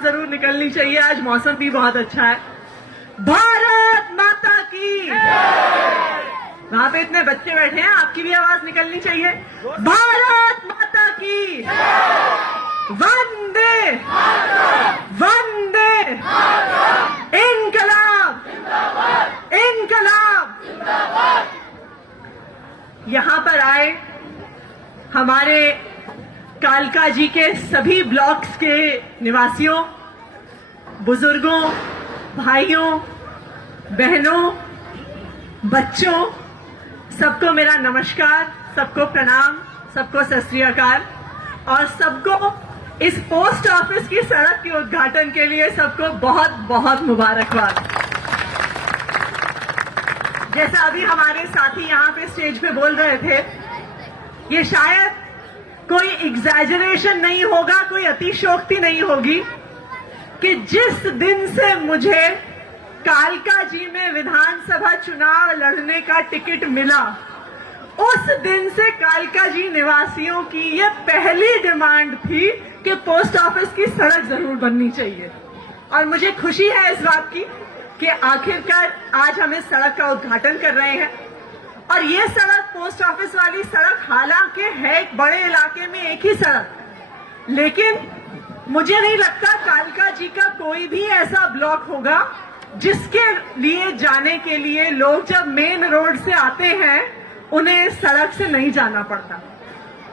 आवाज जरूर निकलनी चाहिए। आज मौसम भी बहुत अच्छा है। भारत माता की। वहां पे इतने बच्चे बैठे हैं, आपकी भी आवाज निकलनी चाहिए। भारत माता की। वंदे वंदे इनकलाब इनकलाब। यहां पर आए हमारे कालका जी के सभी ब्लॉक्स के निवासियों, बुजुर्गों, भाइयों, बहनों, बच्चों, सबको मेरा नमस्कार, सबको प्रणाम, सबको सत श्री अकाल और सबको इस पोस्ट ऑफिस की सड़क के उद्घाटन के लिए सबको बहुत बहुत मुबारकबाद। जैसा अभी हमारे साथी यहाँ पे स्टेज पे बोल रहे थे, ये शायद कोई एग्जैजरेशन नहीं होगा, कोई अतिशयोक्ति नहीं होगी कि जिस दिन से मुझे कालका जी में विधानसभा चुनाव लड़ने का टिकट मिला, उस दिन से कालका जी निवासियों की ये पहली डिमांड थी कि पोस्ट ऑफिस की सड़क जरूर बननी चाहिए। और मुझे खुशी है इस बात की कि आखिरकार आज हम इस सड़क का उद्घाटन कर रहे हैं। और ये सड़क, पोस्ट ऑफिस वाली सड़क, हालांकि है एक बड़े इलाके में एक ही सड़क, लेकिन मुझे नहीं लगता कालका जी का कोई भी ऐसा ब्लॉक होगा जिसके लिए जाने के लिए लोग जब मेन रोड से आते हैं उन्हें इस सड़क से नहीं जाना पड़ता।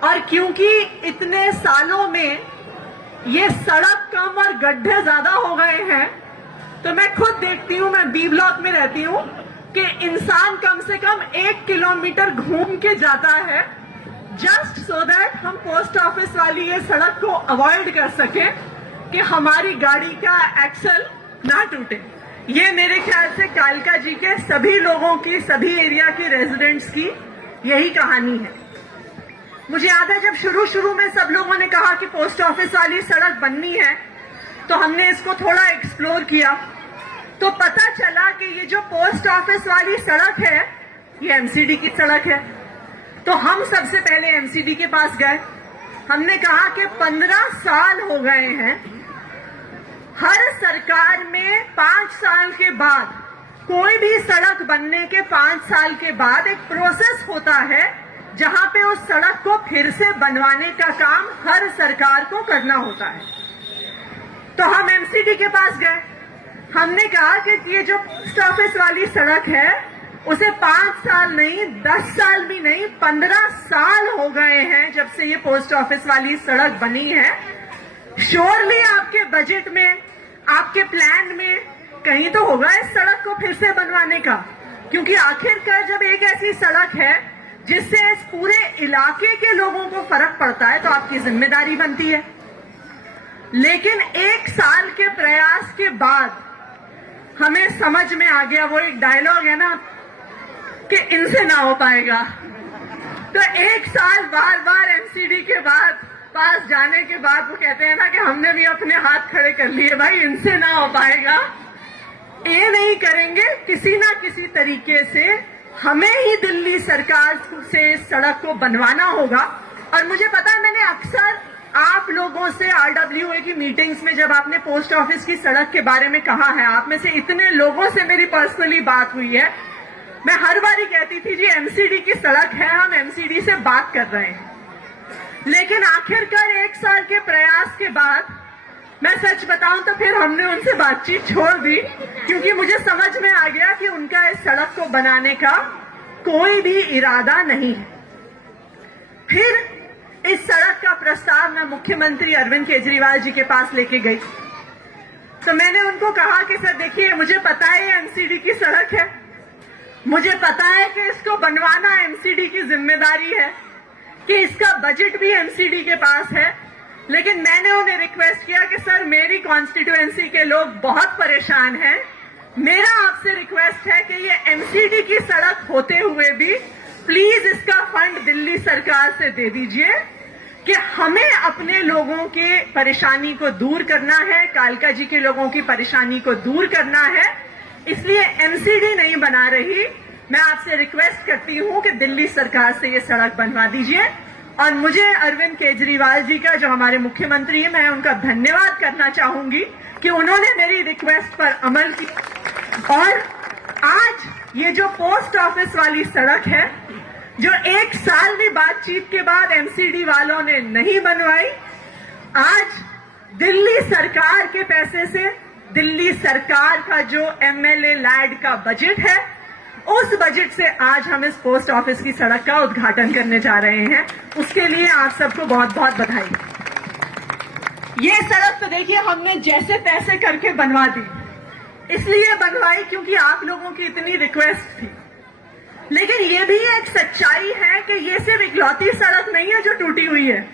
और क्योंकि इतने सालों में ये सड़क कम और गड्ढे ज्यादा हो गए हैं, तो मैं खुद देखती हूं, मैं बी ब्लॉक में रहती हूं, कि इंसान कम से कम 1 किलोमीटर घूम के जाता है जस्ट सो दैट हम पोस्ट ऑफिस वाली ये सड़क को अवॉइड कर सके कि हमारी गाड़ी का एक्सल ना टूटे। ये मेरे ख्याल से कालका जी के सभी लोगों की, सभी एरिया के रेजिडेंट्स की यही कहानी है। मुझे याद है जब शुरू में सब लोगों ने कहा कि पोस्ट ऑफिस वाली सड़क बननी है, तो हमने इसको थोड़ा एक्सप्लोर किया, तो पता चला कि ये जो पोस्ट ऑफिस वाली सड़क है ये एमसीडी की सड़क है। तो हम सबसे पहले एमसीडी के पास गए, हमने कहा कि 15 साल हो गए हैं, हर सरकार में 5 साल के बाद, कोई भी सड़क बनने के 5 साल के बाद एक प्रोसेस होता है जहां पे उस सड़क को फिर से बनवाने का काम हर सरकार को करना होता है। तो हम एमसीडी के पास गए, हमने कहा कि ये जो पोस्ट ऑफिस वाली सड़क है उसे 5 साल नहीं, 10 साल भी नहीं, 15 साल हो गए हैं जब से ये पोस्ट ऑफिस वाली सड़क बनी है। श्योरली आपके बजट में, आपके प्लान में कहीं तो होगा इस सड़क को फिर से बनवाने का, क्योंकि आखिरकार जब एक ऐसी सड़क है जिससे इस पूरे इलाके के लोगों को फर्क पड़ता है तो आपकी जिम्मेदारी बनती है। लेकिन 1 साल के प्रयास के बाद हमें समझ में आ गया, वो एक डायलॉग है ना कि इनसे ना हो पाएगा। तो 1 साल बार बार एमसीडी के बाद पास जाने के बाद वो कहते हैं ना कि हमने भी अपने हाथ खड़े कर लिए, भाई इनसे ना हो पाएगा, ये नहीं करेंगे, किसी ना किसी तरीके से हमें ही दिल्ली सरकार से इस सड़क को बनवाना होगा। और मुझे पता है, मैंने अक्सर आप लोगों से आरडब्ल्यूए की मीटिंग्स में जब आपने पोस्ट ऑफिस की सड़क के बारे में कहा है, आप में से इतने लोगों से मेरी पर्सनली बात हुई है, मैं हर बार ही कहती थी जी एमसीडी की सड़क है, हम एमसीडी से बात कर रहे हैं। लेकिन आखिरकार 1 साल के प्रयास के बाद, मैं सच बताऊं तो फिर हमने उनसे बातचीत छोड़ दी, क्योंकि मुझे समझ में आ गया कि उनका इस सड़क को बनाने का कोई भी इरादा नहीं है। फिर इस सड़क का प्रस्ताव मैं मुख्यमंत्री अरविंद केजरीवाल जी के पास लेके गई, तो मैंने उनको कहा कि सर देखिए, मुझे पता है ये एमसीडी की सड़क है, मुझे पता है कि इसको बनवाना एमसीडी की जिम्मेदारी है, कि इसका बजट भी एमसीडी के पास है, लेकिन मैंने उन्हें रिक्वेस्ट किया कि सर मेरी कॉन्स्टिट्यूएंसी के लोग बहुत परेशान हैं, मेरा आपसे रिक्वेस्ट है कि ये एमसीडी की सड़क होते हुए भी प्लीज इसका फंड दिल्ली सरकार से दे दीजिए, कि हमें अपने लोगों के परेशानी को दूर करना है, कालका जी के लोगों की परेशानी को दूर करना है, इसलिए एमसीडी नहीं बना रही। मैं आपसे रिक्वेस्ट करती हूं कि दिल्ली सरकार से ये सड़क बनवा दीजिए। और मुझे अरविंद केजरीवाल जी का, जो हमारे मुख्यमंत्री हैं, मैं उनका धन्यवाद करना चाहूंगी कि उन्होंने मेरी रिक्वेस्ट पर अमल किया। और आज ये जो पोस्ट ऑफिस वाली सड़क है, जो 1 साल की बातचीत के बाद एमसीडी वालों ने नहीं बनवाई, आज दिल्ली सरकार के पैसे से, दिल्ली सरकार का जो एमएलए लैड का बजट है, उस बजट से आज हम इस पोस्ट ऑफिस की सड़क का उद्घाटन करने जा रहे हैं। उसके लिए आप सबको बहुत बहुत बधाई। ये सड़क तो देखिए हमने जैसे तैसे करके बनवा दी, इसलिए बनवाई क्योंकि आप लोगों की इतनी रिक्वेस्ट थी। लेकिन ये भी एक सच्चाई है कि ये सिर्फ इकलौती सड़क नहीं है जो टूटी हुई है।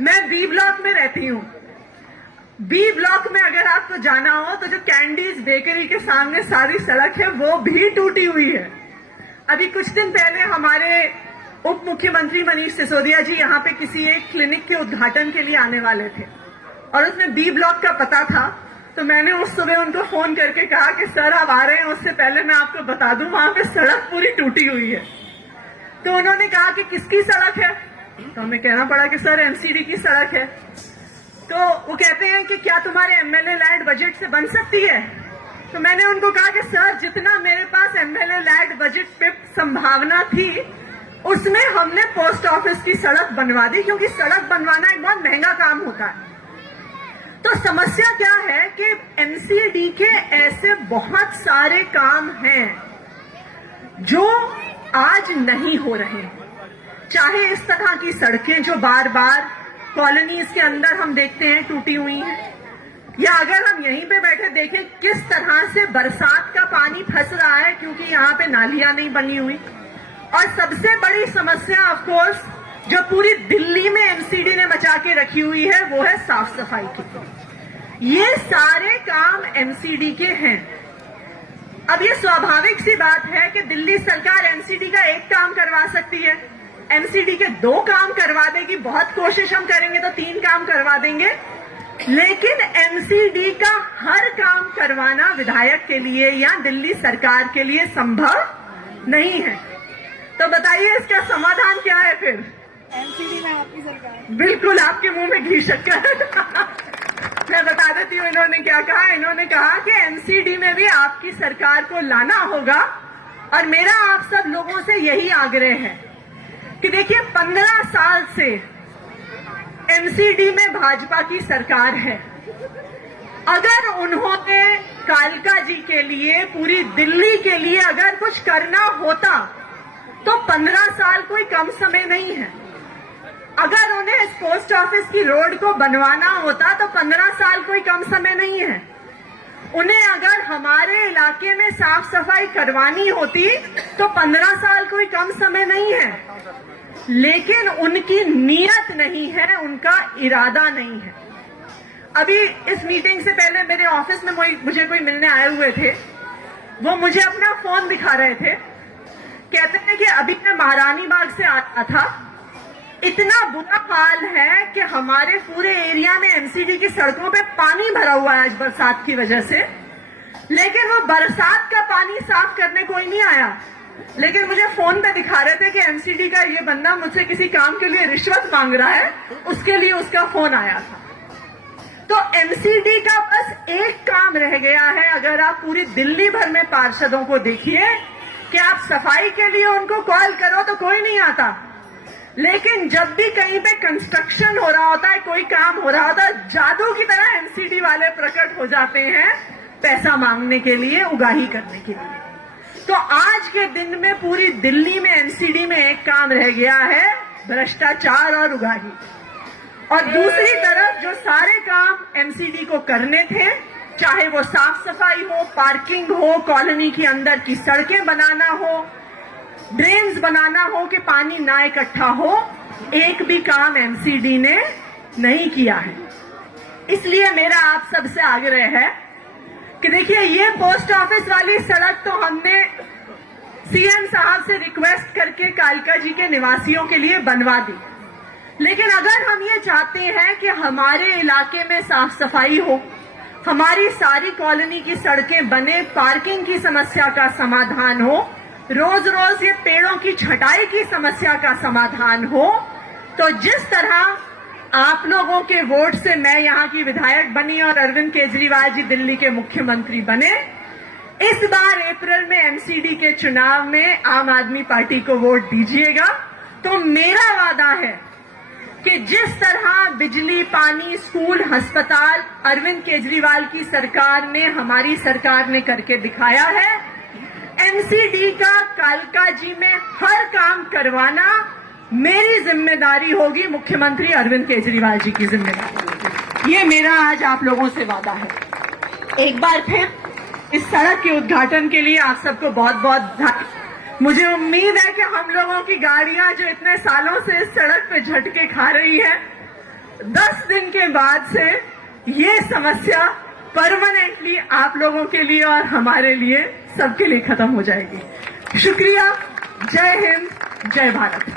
मैं बी ब्लॉक में रहती हूँ। बी ब्लॉक में अगर आपको जाना हो तो जो कैंडीज बेकरी के सामने सारी सड़क है वो भी टूटी हुई है। अभी कुछ दिन पहले हमारे उप मुख्यमंत्री मनीष सिसोदिया जी यहाँ पे किसी एक क्लिनिक के उद्घाटन के लिए आने वाले थे और उसमें बी ब्लॉक का पता था, तो मैंने उस सुबह उनको फोन करके कहा कि सर आप आ रहे हैं, उससे पहले मैं आपको बता दूं वहां पे सड़क पूरी टूटी हुई है। तो उन्होंने कहा कि किसकी सड़क है, तो हमें कहना पड़ा कि सर एमसीडी की सड़क है। तो वो कहते हैं कि क्या तुम्हारे एमएलए लैंड बजट से बन सकती है? तो मैंने उनको कहा कि सर जितना मेरे पास एमएलए लैंड बजट पे संभावना थी, उसमें हमने पोस्ट ऑफिस की सड़क बनवा दी, क्योंकि सड़क बनवाना एक बहुत महंगा काम होता है। तो समस्या क्या है कि एमसीडी के ऐसे बहुत सारे काम हैं जो आज नहीं हो रहे, चाहे इस तरह की सड़कें जो बार बार कॉलोनीज के अंदर हम देखते हैं टूटी हुई हैं, या अगर हम यहीं पे बैठे देखें किस तरह से बरसात का पानी फंस रहा है क्योंकि यहाँ पे नालियां नहीं बनी हुई। और सबसे बड़ी समस्या ऑफ कोर्स जो पूरी दिल्ली में एमसीडी ने मचा के रखी हुई है वो है साफ सफाई की। ये सारे काम एमसीडी के हैं। अब ये स्वाभाविक सी बात है कि दिल्ली सरकार एमसीडी का एक काम करवा सकती है, एमसीडी के 2 काम करवा देगी, बहुत कोशिश हम करेंगे तो 3 काम करवा देंगे, लेकिन एमसीडी का हर काम करवाना विधायक के लिए या दिल्ली सरकार के लिए संभव नहीं है। तो बताइए इसका समाधान क्या है फिर? एमसीडी में आपकी सरकार। बिल्कुल आपके मुंह में घी शक्कर। मैं बता देती हूँ इन्होंने क्या कहा। इन्होंने कहा कि एमसीडी में भी आपकी सरकार को लाना होगा। और मेरा आप सब लोगों से यही आग्रह है कि देखिए 15 साल से एमसीडी में भाजपा की सरकार है। अगर उन्होंने कालका जी के लिए, पूरी दिल्ली के लिए अगर कुछ करना होता तो 15 साल कोई कम समय नहीं है। अगर उन्हें इस पोस्ट ऑफिस की रोड को बनवाना होता तो 15 साल कोई कम समय नहीं है। उन्हें अगर हमारे इलाके में साफ सफाई करवानी होती तो 15 साल कोई कम समय नहीं है। लेकिन उनकी नीयत नहीं है, उनका इरादा नहीं है। अभी इस मीटिंग से पहले मेरे ऑफिस में मुझे कोई मिलने आए हुए थे, वो मुझे अपना फोन दिखा रहे थे। कहते हैं कि अभी मैं महारानी बाग से आया था, इतना बुरा हाल है कि हमारे पूरे एरिया में एमसीडी की सड़कों पे पानी भरा हुआ है आज बरसात की वजह से, लेकिन वो बरसात का पानी साफ करने कोई नहीं आया। लेकिन मुझे फोन पे दिखा रहे थे कि एमसीडी का ये बंदा मुझसे किसी काम के लिए रिश्वत मांग रहा है, उसके लिए उसका फोन आया था। तो एमसीडी का बस एक काम रह गया है। अगर आप पूरी दिल्ली भर में पार्षदों को देखिए कि आप सफाई के लिए उनको कॉल करो तो कोई नहीं आता, लेकिन जब भी कहीं पे कंस्ट्रक्शन हो रहा होता है, कोई काम हो रहा होता है, जादू की तरह एमसीडी वाले प्रकट हो जाते हैं पैसा मांगने के लिए, उगाही करने के लिए। तो आज के दिन में पूरी दिल्ली में एमसीडी में एक काम रह गया है, भ्रष्टाचार और उगाही। और दूसरी तरफ जो सारे काम एमसीडी को करने थे, चाहे वो साफ सफाई हो, पार्किंग हो, कॉलोनी के अंदर की सड़कें बनाना हो, ड्रेन्स बनाना हो कि पानी ना इकट्ठा हो, एक भी काम एमसीडी ने नहीं किया है। इसलिए मेरा आप सबसे आग्रह है कि देखिए ये पोस्ट ऑफिस वाली सड़क तो हमने सीएम साहब से रिक्वेस्ट करके कालका जी के निवासियों के लिए बनवा दी, लेकिन अगर हम ये चाहते हैं कि हमारे इलाके में साफ सफाई हो, हमारी सारी कॉलोनी की सड़कें बने, पार्किंग की समस्या का समाधान हो, रोज रोज ये पेड़ों की छटाई की समस्या का समाधान हो, तो जिस तरह आप लोगों के वोट से मैं यहां की विधायक बनी और अरविंद केजरीवाल जी दिल्ली के मुख्यमंत्री बने, इस बार अप्रैल में एमसीडी के चुनाव में आम आदमी पार्टी को वोट दीजिएगा। तो मेरा वादा है कि जिस तरह बिजली, पानी, स्कूल, अस्पताल अरविंद केजरीवाल की सरकार में, हमारी सरकार ने करके दिखाया है, एमसीडी का कालका जी में हर काम करवाना मेरी जिम्मेदारी होगी, मुख्यमंत्री अरविंद केजरीवाल जी की जिम्मेदारी होगी। ये मेरा आज आप लोगों से वादा है। एक बार फिर इस सड़क के उद्घाटन के लिए आप सबको बहुत बहुत धन्यवाद। मुझे उम्मीद है कि हम लोगों की गाड़ियां जो इतने सालों से इस सड़क पे झटके खा रही है, 10 दिन के बाद से ये समस्या परमानेंटली आप लोगों के लिए और हमारे लिए सबके लिए खत्म हो जाएगी। शुक्रिया। जय हिंद, जय भारत।